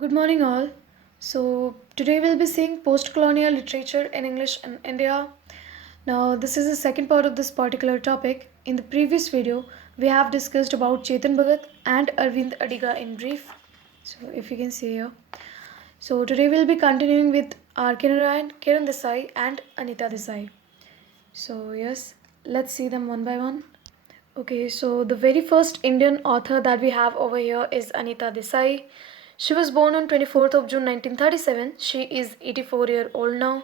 Good morning, all. So, today we'll be seeing post colonial literature in English in India. Now, this is the second part of this particular topic. In the previous video, we have discussed about Chetan Bhagat and Arvind Adiga in brief. So, if you can see here. So, today we'll be continuing with R.K. Narayan, Kiran Desai, and Anita Desai. So, yes, let's see them one by one. Okay, so the very first Indian author that we have over here is Anita Desai. She was born on 24th of June 1937. She is 84-year-old now.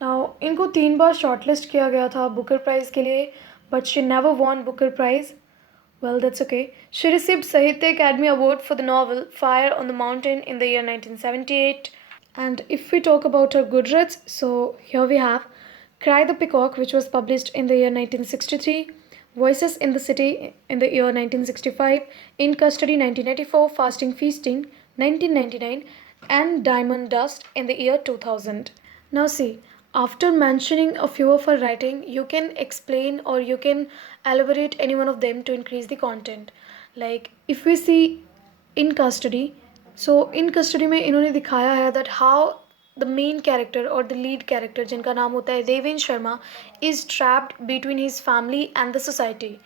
Now, इनको 3 बार shortlist किया गया था Booker price के लिए, but she never won Booker Prize. Well, that's okay. She received Sahitya Academy Award for the novel Fire on the Mountain in the year 1978. And if we talk about her good reads, so here we have Cry the Peacock, which was published in the year 1963. Voices in the City in the year 1965, In Custody 1984, Fasting Feasting 1999, and Diamond Dust in the year 2000. Now see, after mentioning a few of her writing, you can explain or you can elaborate any one of them to increase the content. Like if we see In Custody, so In Custody में इन्होंने दिखाया है that how the main character or the lead character जिनका नाम होता है Devendra Sharma is trapped between his family and the society.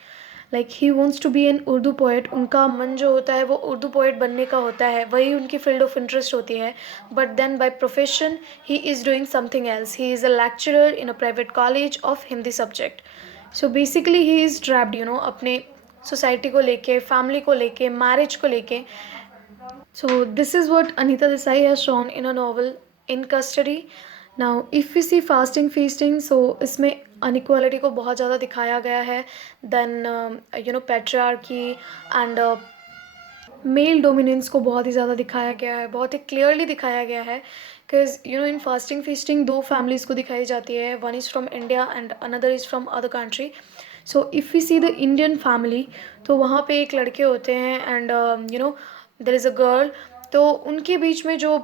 Like he wants to be an Urdu poet. उनका मन जो होता है वो उर्दू पोएट बनने का होता है, वही उनकी फील्ड ऑफ इंटरेस्ट होती है. But then by profession he is doing something else. He is a lecturer in a private college of Hindi subject. So basically he is trapped अपने सोसाइटी को लेके, फैमिली को लेके, मैरिज को लेके. So this is what Anita Desai has shown in a novel In Custody. Now if we see Fasting Feasting, so इसमें inequality को बहुत ज़्यादा दिखाया गया है. Then patriarchy and male dominance को बहुत ही ज़्यादा दिखाया गया है, बहुत ही क्लियरली दिखाया गया है. बिकॉज इन फास्टिंग फीस्टिंग दो फैमिलीज़ को दिखाई जाती है. One is from India and another is from other country. So if we see the Indian family, तो वहाँ पे एक लड़के होते हैं and there is a girl. तो उनके बीच में जो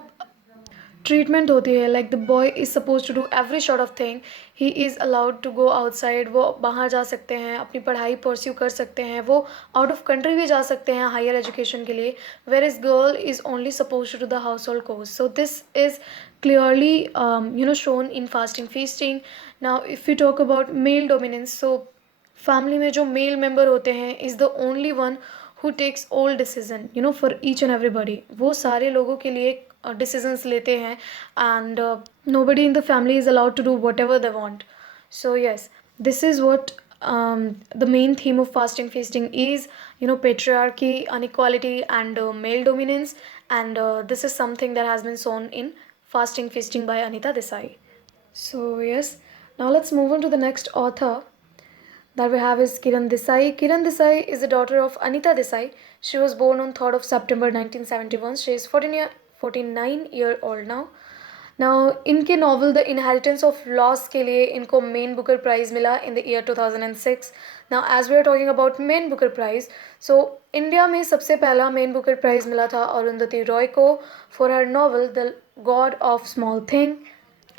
ट्रीटमेंट होती है, like the boy is suppose to do every sort of thing. He is allowed to go outside. वो बाहर जा सकते हैं, अपनी पढ़ाई परस्यू कर सकते हैं, वो आउट ऑफ कंट्री भी जा सकते हैं हायर एजुकेशन के लिए. Where is girl is only suppose to do the household chores. So this is clearly shown in Fasting Feasting. Now if we talk about male dominance, so family में जो male member होते हैं is the only one who takes all decision for each and everybody. वो सारे लोगों के लिए decisions लेते हैं and nobody in the family is allowed to do whatever they want. So yes, this is what the main theme of Fasting Feasting is. Patriarchy, inequality, and male dominance. And this is something that has been shown in Fasting Feasting by Anita Desai. So yes, now let's move on to the next author that we have is Kiran Desai. Kiran Desai is the daughter of Anita Desai. She was born on 3rd of September 1971. She is 49-year-old now. Now इनके novel The Inheritance of Loss के लिए इनको Man Booker Prize मिला in the year 2006. Now as we are talking about Man Booker Prize, so India में सबसे पहला main Booker Prize मिला था अरुंधति रॉय को for her novel the God of small thing.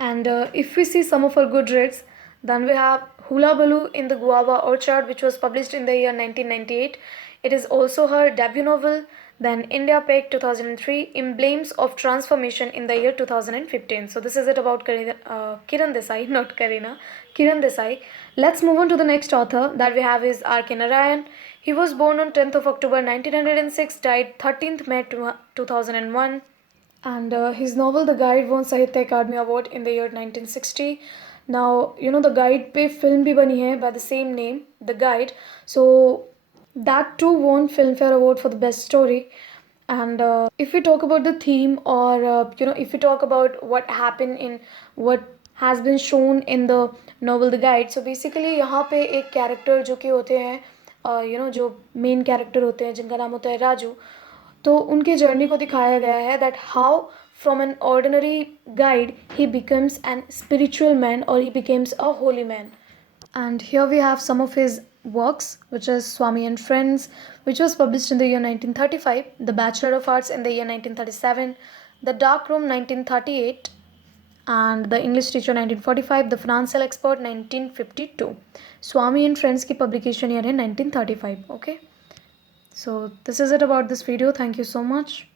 And if we see some of her good reads, then we have Hula Baloo in the Guava Orchard, which was published in the year 1998. It is also her debut novel. Then India Peg 2003, Emblems of Transformation in the year 2015. So this is it about Kiran Desai, not Karina, Kiran Desai. Let's move on to the next author that we have is R.K. Narayan. He was born on 10th of October 1906, died 13th May 2001. And his novel The Guide won Sahitya Academy Award in the year 1960. Now The Guide पे film भी बनी है by the same name, The Guide. So that too won Filmfare Award for the best story. And if we talk about the theme or if we talk about what happened in what has been shown in the novel The Guide, so basically यहाँ पे एक character जो कि होते हैं जो main character होते हैं जिनका नाम होता है राजू, तो उनके जर्नी को दिखाया गया है that how from an ordinary guide he becomes a spiritual man और he becomes a holy man. And here we have some of his works, which is Swami and Friends, which was published in the year 1935, The Bachelor of Arts in the year 1937, The Dark Room 1938, and The English Teacher 1945, The Financial Expert 1952. Swami and Friends की publication year है 1935. Okay. So this is it about this video. Thank you so much.